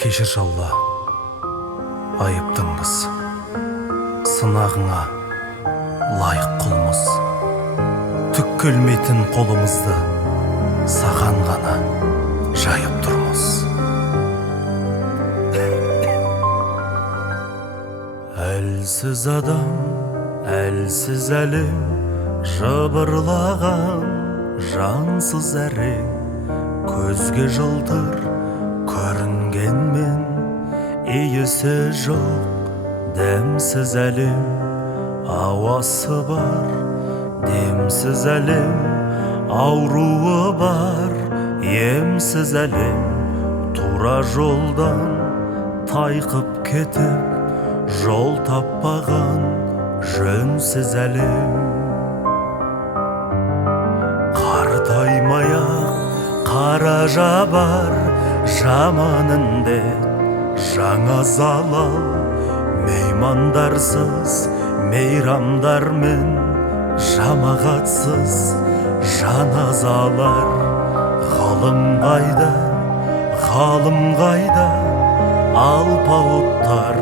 Кешірші Алла, айыптыңбыз, сынағыңа лайық құлмыз. Түк келмейтін қолымызды саған ғана жайып тұрмыз. Әлсіз адам, әлсіз әлем, жыбырлаған жансыз әрең, көзге жылтыр көрінгенмен иісі жоқ дәмсіз әлем, ауасы бар демсіз әлем, ауруы бар емсіз әлем, тура жолдан тайқып кетіп жол таппаған жөнсіз әлем. Қартаймай-ақ қара жабар жаман індет, жаңа залал, меймандарсыз мейрамдармен, жамағатсыз жаназалар. Ғылым қайда, ғалым қайда, алпауыттар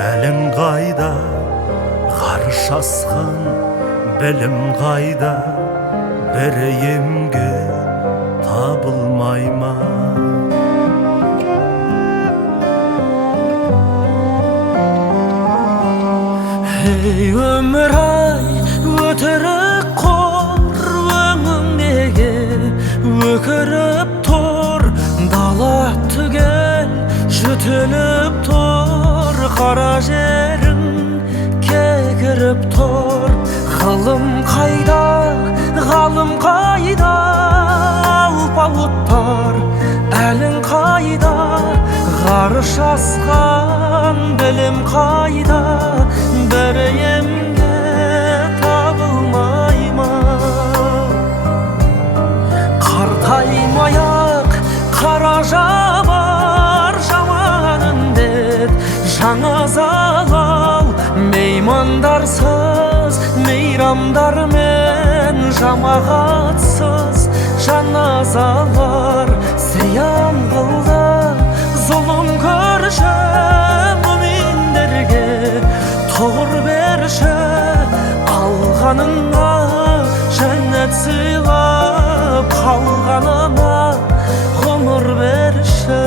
әлің қайда, ғарыш асқан білім қайда, бірі емге табылмай ма? Ей өмір-ай, өтірік қор, өңіңдегі өкіріп тұр, дала түгел жүтіліп тұр, қара жерің кекіріп тұр. Ғылым қайда, ғалым қайда, алпауыттар әлің қайда, ғарыш асқан білім қайда, бірі емге табылмай ма? Қартаймай-ақ қара жабар жаман індет, жаңа залал, меймандарсыз мейрамдармен, жамағатсыз жаназалар. Зиян қылды зұлым көрші мүминдерге, тұғыр берші алғаныңа, жәннет сыйлап қалғанына ғұмыр берші.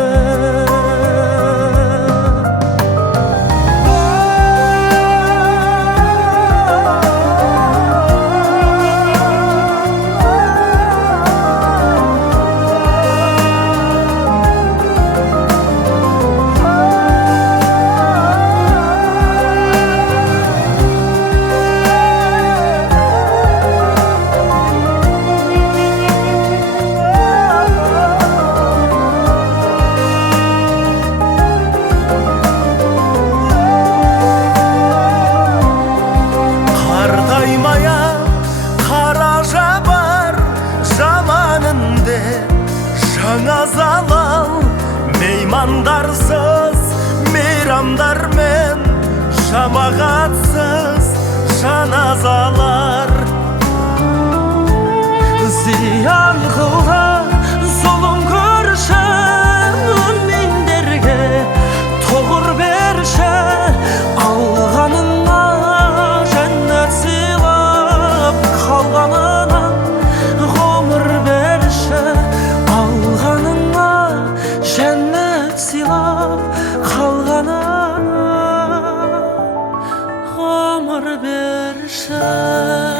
Жаңа залал, меймандарсыз мейрамдармен, жамағатсыз жаназалар. Зиян қылды зұлым көрші мүминдерге, тұғыр берші алғаныңа, жәннет сыйлап қалғанына ғұмыр берші. Алғаныңа жәннет сыйлап қалғанына ғұмыр берші.